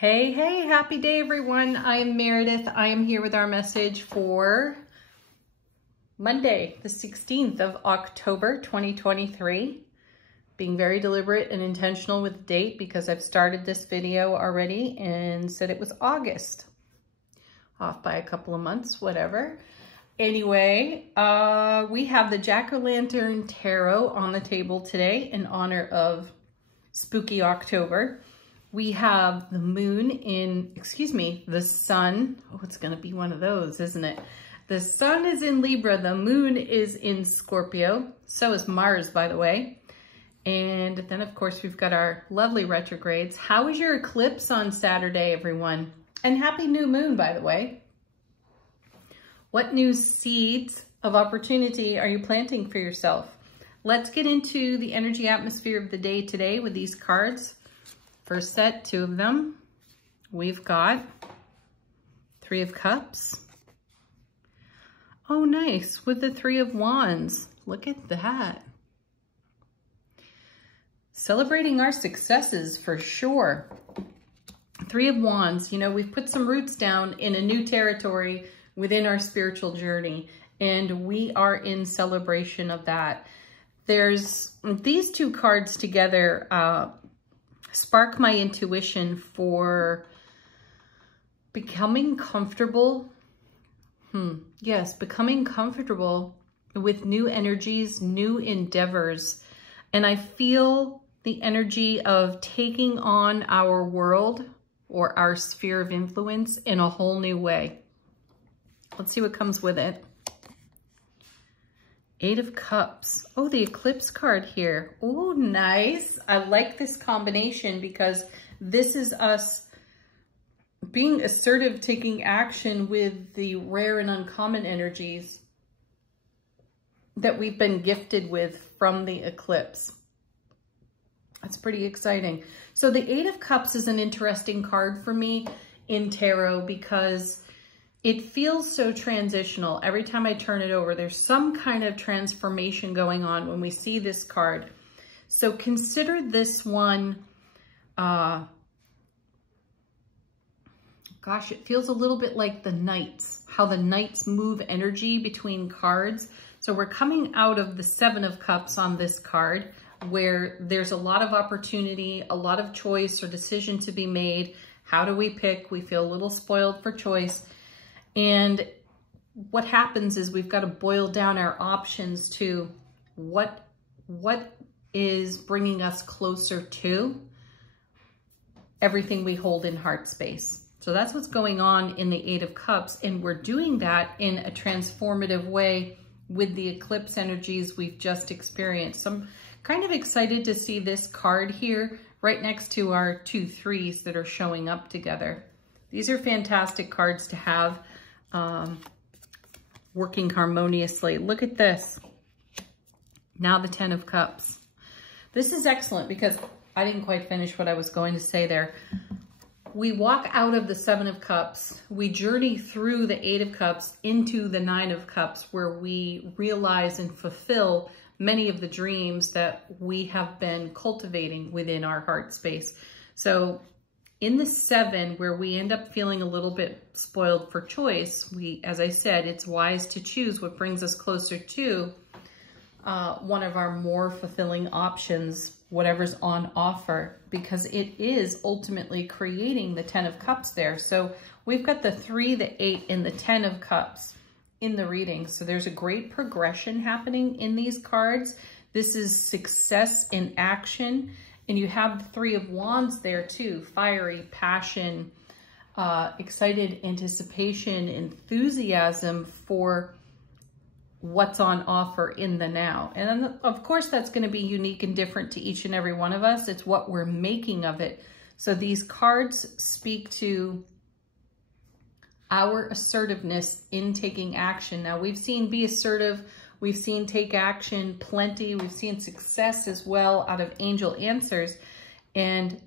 Hey, happy day everyone. I am Meredith. I am here with our message for Monday, the 16th of October, 2023. Being very deliberate and intentional with the date because I've started this video already and said it was August. Off by a couple of months, whatever. Anyway, we have the Jack-O-Lantern Tarot on the table today in honor of Spooky October. We have the moon in, the sun. Oh, it's going to be one of those, isn't it? The sun is in Libra. The moon is in Scorpio. So is Mars, by the way. And then, of course, we've got our lovely retrogrades. How was your eclipse on Saturday, everyone? And happy new moon, by the way. What new seeds of opportunity are you planting for yourself? Let's get into the energy atmosphere of the day today with these cards. First set, two of them. We've got Three of Cups. Oh, nice, with the Three of Wands. Look at that. Celebrating our successes for sure. Three of Wands, you know, we've put some roots down in a new territory within our spiritual journey, and we are in celebration of that. There's these two cards together, spark my intuition for becoming comfortable. Yes, becoming comfortable with new energies, new endeavors. And I feel the energy of taking on our world or our sphere of influence in a whole new way. Let's see what comes with it. Eight of Cups. Oh, the eclipse card here. Oh, nice. I like this combination because this is us being assertive, taking action with the rare and uncommon energies that we've been gifted with from the eclipse. That's pretty exciting. So the Eight of Cups is an interesting card for me in tarot because it feels so transitional. Every time I turn it over, there's some kind of transformation going on when we see this card. So consider this one, gosh, it feels a little bit like the Knights, how the Knights move energy between cards. So we're coming out of the Seven of Cups on this card, where there's a lot of opportunity, a lot of choice or decision to be made. How do we pick? We feel a little spoiled for choice. And what happens is we've got to boil down our options to what is bringing us closer to everything we hold in heart space. So that's what's going on in the Eight of Cups. And we're doing that in a transformative way with the eclipse energies we've just experienced. So I'm kind of excited to see this card here right next to our two threes that are showing up together. These are fantastic cards to have working harmoniously. Look at this. Now the Ten of Cups. This is excellent because I didn't quite finish what I was going to say there. We walk out of the Seven of Cups. We journey through the Eight of Cups into the Nine of Cups, where we realize and fulfill many of the dreams that we have been cultivating within our heart space. So in the Seven, where we end up feeling a little bit spoiled for choice, as I said, it's wise to choose what brings us closer to one of our more fulfilling options, whatever's on offer, because it is ultimately creating the Ten of Cups there. So we've got the Three, the Eight, and the Ten of Cups in the reading. So there's a great progression happening in these cards. This is success in action. And you have the Three of Wands there too. Fiery, passion, excited anticipation, enthusiasm for what's on offer in the now. And then, of course, that's going to be unique and different to each and every one of us. It's what we're making of it. So these cards speak to our assertiveness in taking action. Now, we've seen be assertive. We've seen take action plenty. We've seen success as well out of angel answers. And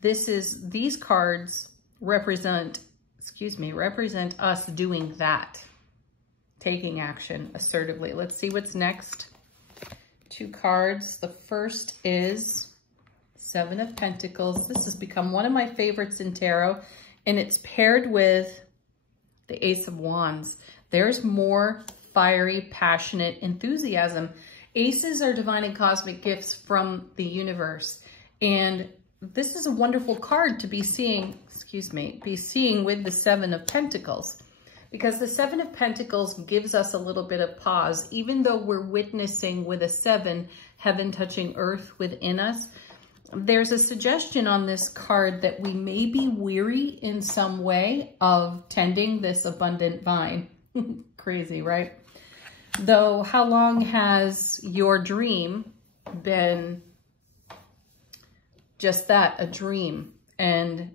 these cards represent us doing that, taking action assertively. Let's see what's next. Two cards. The first is Seven of Pentacles. This has become one of my favorites in tarot, and it's paired with the Ace of Wands. There's more fiery, passionate enthusiasm. Aces are divine and cosmic gifts from the universe. And this is a wonderful card to be seeing, be seeing with the Seven of Pentacles. Because the Seven of Pentacles gives us a little bit of pause. Even though we're witnessing with a seven, heaven touching earth within us, there's a suggestion on this card that we may be weary in some way of tending this abundant vine. Crazy, right? Though, how long has your dream been just that, a dream? And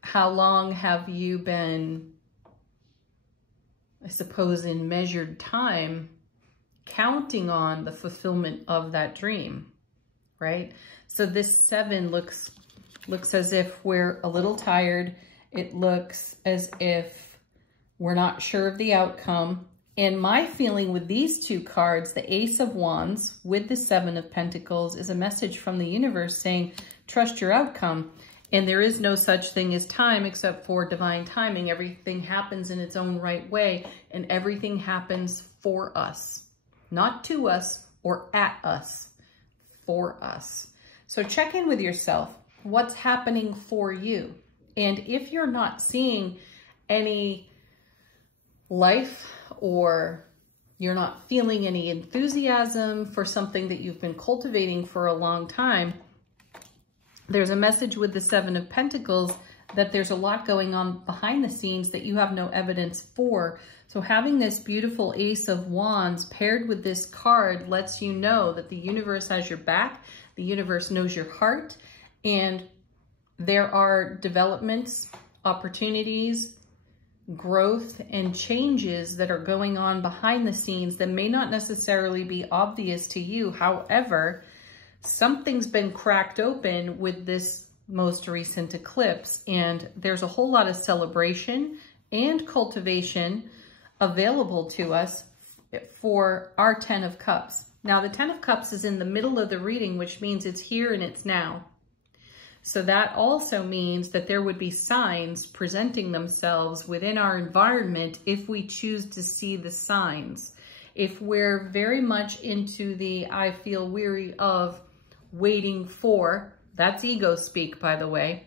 how long have you been, I suppose, in measured time, counting on the fulfillment of that dream, right? So this seven looks as if we're a little tired. It looks as if we're not sure of the outcome. And my feeling with these two cards, the Ace of Wands with the Seven of Pentacles, is a message from the universe saying, trust your outcome. And there is no such thing as time except for divine timing. Everything happens in its own right way, and everything happens for us. Not to us or at us, for us. So check in with yourself. What's happening for you? And if you're not seeing any life, or you're not feeling any enthusiasm for something that you've been cultivating for a long time, there's a message with the Seven of Pentacles that there's a lot going on behind the scenes that you have no evidence for. So having this beautiful Ace of Wands paired with this card lets you know that the universe has your back, the universe knows your heart, and there are developments, opportunities, growth, and changes that are going on behind the scenes that may not necessarily be obvious to you. However, something's been cracked open with this most recent eclipse, and there's a whole lot of celebration and cultivation available to us for our Ten of Cups. Now, the Ten of Cups is in the middle of the reading, which means it's here and it's now. So that also means that there would be signs presenting themselves within our environment if we choose to see the signs. If we're very much into the I feel weary of waiting for, that's ego speak, by the way.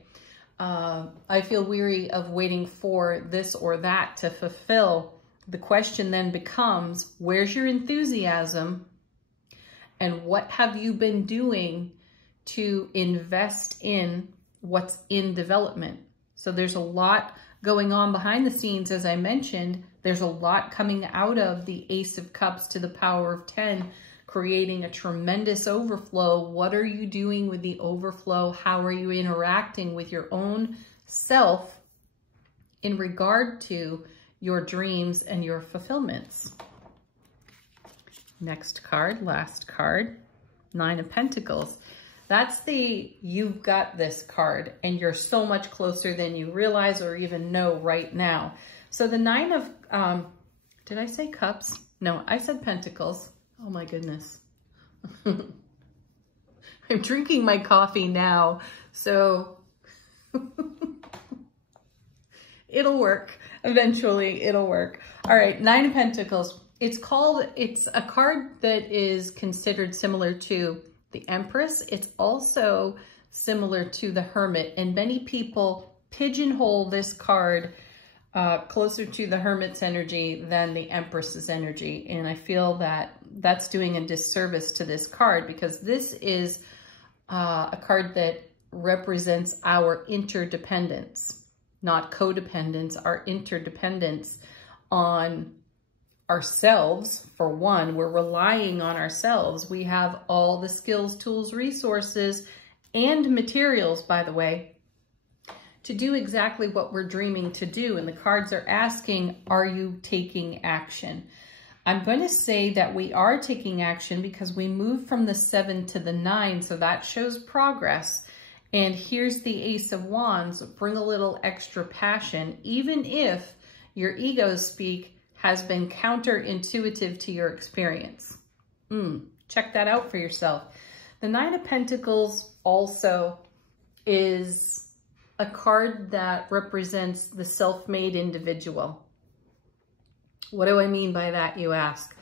I feel weary of waiting for this or that to fulfill. The question then becomes, where's your enthusiasm? And what have you been doing to invest in what's in development? So there's a lot going on behind the scenes, as I mentioned. There's a lot coming out of the Ace of Cups to the Power of 10, creating a tremendous overflow. What are you doing with the overflow? How are you interacting with your own self in regard to your dreams and your fulfillments? Next card, last card, Nine of Pentacles. That's the you've got this card, and you're so much closer than you realize or even know right now. So the Nine of, did I say Cups? No, I said Pentacles. Oh my goodness. I'm drinking my coffee now, so it'll work. Eventually, it'll work. All right, Nine of Pentacles. It's a card that is considered similar to the Empress. It's also similar to the Hermit, and many people pigeonhole this card closer to the Hermit's energy than the Empress's energy. And I feel that that's doing a disservice to this card, because this is a card that represents our interdependence, not codependence, our interdependence on ourselves. For one, we're relying on ourselves. We have all the skills, tools, resources, and materials, by the way, to do exactly what we're dreaming to do. And the cards are asking, are you taking action? I'm going to say that we are taking action because we moved from the 7 to the 9, so that shows progress. And here's the Ace of Wands. Bring a little extra passion, even if your ego speak has been counterintuitive to your experience. Check that out for yourself. The Nine of Pentacles also is a card that represents the self-made individual. What do I mean by that, you ask?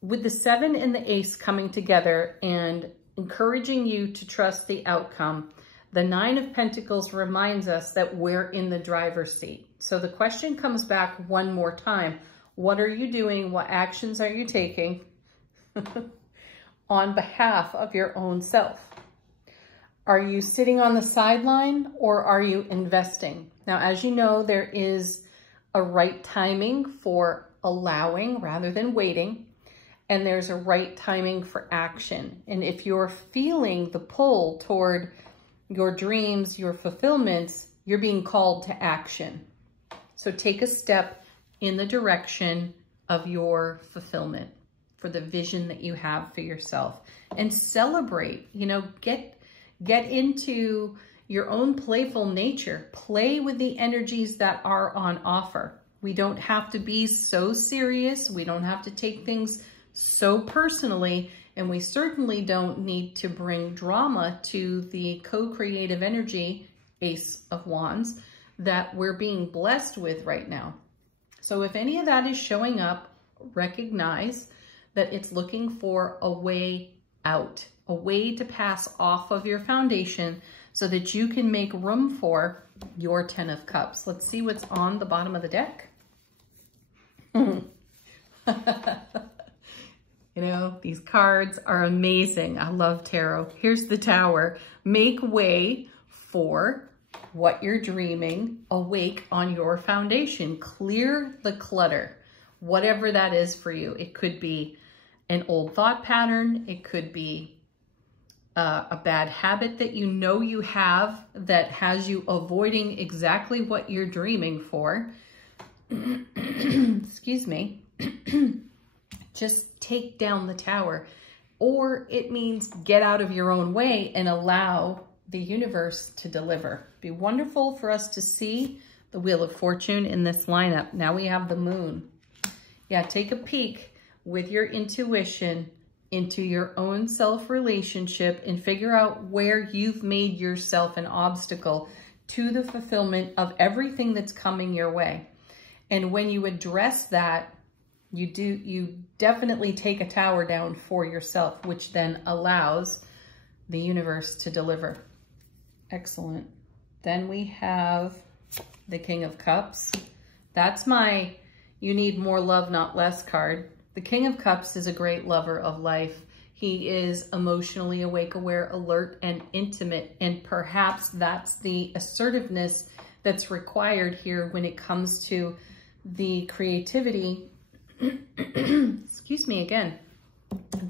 With the 7 and the Ace coming together and encouraging you to trust the outcome, the 9 of Pentacles reminds us that we're in the driver's seat. So the question comes back one more time. What are you doing? What actions are you taking on behalf of your own self? Are you sitting on the sideline or are you investing? Now, as you know, there is a right timing for allowing rather than waiting. And there's a right timing for action. And if you're feeling the pull toward your dreams, your fulfillments, you're being called to action. So take a step in the direction of your fulfillment for the vision that you have for yourself, and celebrate, you know, get into your own playful nature. Play with the energies that are on offer. We don't have to be so serious. We don't have to take things so personally, and we certainly don't need to bring drama to the co-creative energy, Ace of Wands, that we're being blessed with right now. So if any of that is showing up, recognize that it's looking for a way out, a way to pass off of your foundation so that you can make room for your 10 of Cups. Let's see what's on the bottom of the deck. You know, these cards are amazing. I love tarot. Here's the Tower. Make way for what you're dreaming. Awake on your foundation. Clear the clutter, whatever that is for you. It could be an old thought pattern. It could be a bad habit that you know you have that has you avoiding exactly what you're dreaming for. Excuse me. Just take down the Tower. Or it means get out of your own way and allow the universe to deliver. It'd be wonderful for us to see the Wheel of Fortune in this lineup. Now we have the Moon. Yeah, take a peek with your intuition into your own self-relationship and figure out where you've made yourself an obstacle to the fulfillment of everything that's coming your way. And when you address that, you definitely take a tower down for yourself, which then allows the universe to deliver. Excellent. Then we have the King of Cups. That's my "you need more love, not less" card. The King of Cups is a great lover of life. He is emotionally awake, aware, alert, and intimate. And perhaps that's the assertiveness that's required here when it comes to the creativity, excuse me again,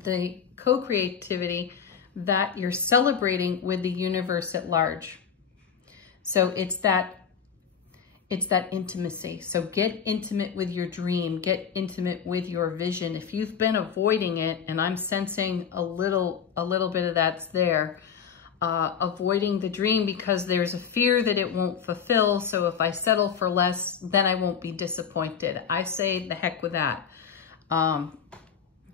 the co-creativity that you're celebrating with the universe at large. So it's that intimacy. So get intimate with your dream, get intimate with your vision. If you've been avoiding it, and I'm sensing a little bit of that's there, avoiding the dream because there's a fear that it won't fulfill. So if I settle for less, then I won't be disappointed. I say the heck with that.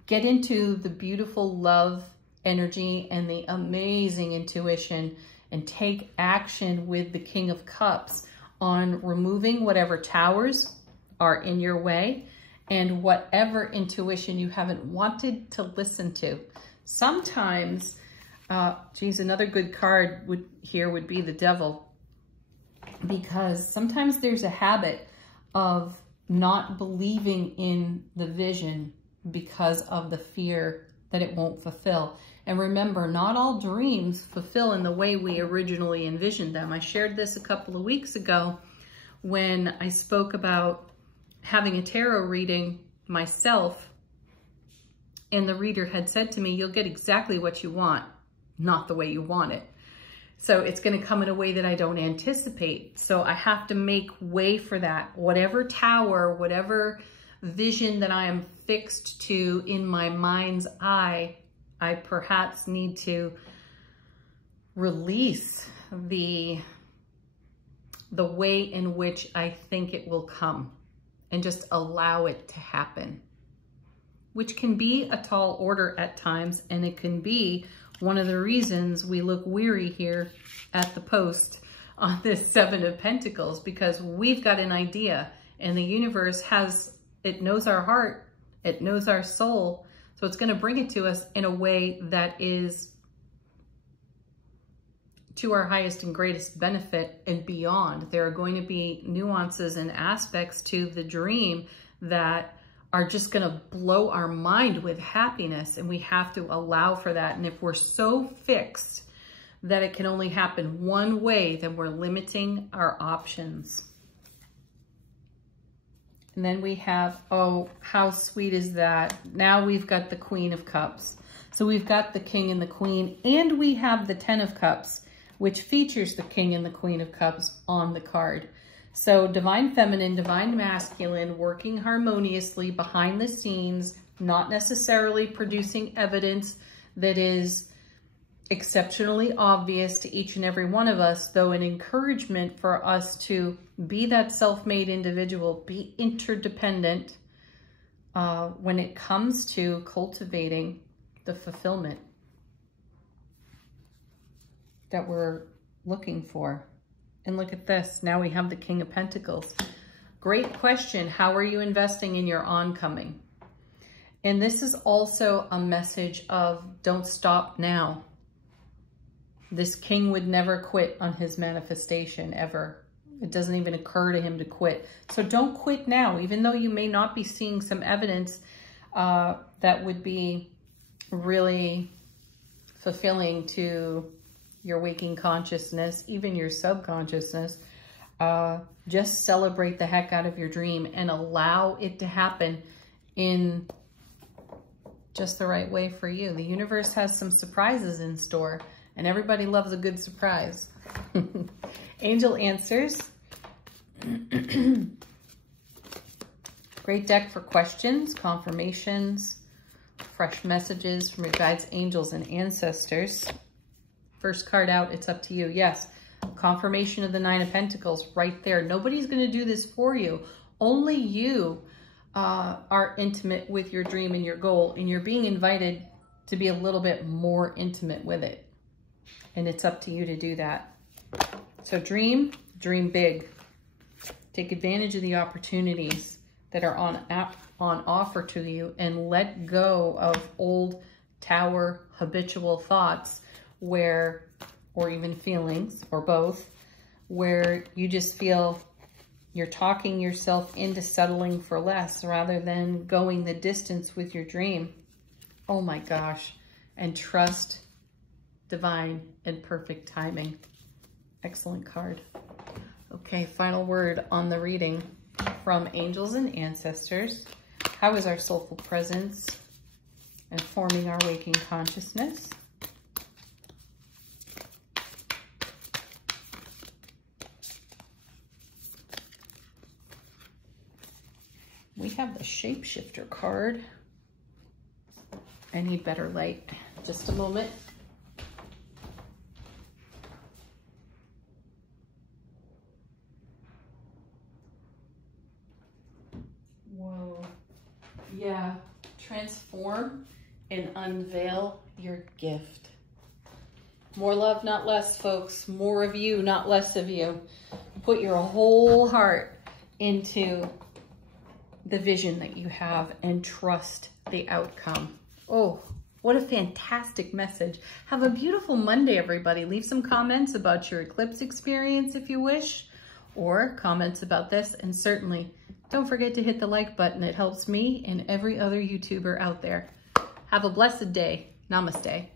Get into the beautiful love energy and the amazing intuition and take action with the King of Cups on removing whatever towers are in your way and whatever intuition you haven't wanted to listen to. Sometimes, geez, another good card would be the Devil, because sometimes there's a habit of not believing in the vision because of the fear that it won't fulfill. And remember, not all dreams fulfill in the way we originally envisioned them. I shared this a couple of weeks ago when I spoke about having a tarot reading myself, and the reader had said to me, "You'll get exactly what you want, not the way you want it." So it's going to come in a way that I don't anticipate. So I have to make way for that. Whatever tower, whatever vision that I am fixed to in my mind's eye, I perhaps need to release the way in which I think it will come and just allow it to happen. which can be a tall order at times, and it can be one of the reasons we look weary here at the post on this Seven of Pentacles, because we've got an idea and the universe it knows our heart, it knows our soul, so it's going to bring it to us in a way that is to our highest and greatest benefit and beyond. There are going to be nuances and aspects to the dream that are just going to blow our mind with happiness, and we have to allow for that. And if we're so fixed that it can only happen one way, then we're limiting our options. And then we have, oh, how sweet is that? Now we've got the Queen of Cups. So we've got the King and the Queen, and we have the Ten of Cups, which features the King and the Queen of Cups on the card. So divine feminine, divine masculine, working harmoniously behind the scenes, not necessarily producing evidence that is exceptionally obvious to each and every one of us, though an encouragement for us to be that self-made individual, be interdependent when it comes to cultivating the fulfillment that we're looking for. And look at this. Now we have the King of Pentacles. Great question. How are you investing in your oncoming? And this is also a message of don't stop now. This king would never quit on his manifestation ever. It doesn't even occur to him to quit. So don't quit now, even though you may not be seeing some evidence that would be really fulfilling to your waking consciousness, even your subconsciousness. Just celebrate the heck out of your dream and allow it to happen in just the right way for you. The universe has some surprises in store, and everybody loves a good surprise. Angel answers. Great deck for questions, confirmations, fresh messages from your guides, angels, and ancestors. First card out, it's up to you. Yes, confirmation of the Nine of Pentacles right there. Nobody's going to do this for you. Only you are intimate with your dream and your goal, and you're being invited to be a little bit more intimate with it. And it's up to you to do that. So dream big. Take advantage of the opportunities that are on offer to you, and let go of old tower habitual thoughts where, or even feelings, or both, where you just feel you're talking yourself into settling for less rather than going the distance with your dream. Oh my gosh. And trust divine and perfect timing. Excellent card. Okay, final word on the reading from angels and ancestors. How is our soulful presence informing our waking consciousness? We have the Shapeshifter card. I need better light. Just a moment. Whoa. Yeah. Transform and unveil your gift. More love, not less, folks. More of you, not less of you. Put your whole heart into the vision that you have and trust the outcome. Oh, what a fantastic message. Have a beautiful Monday, everybody. Leave some comments about your eclipse experience if you wish, or comments about this. And certainly don't forget to hit the like button. It helps me and every other YouTuber out there. Have a blessed day. Namaste.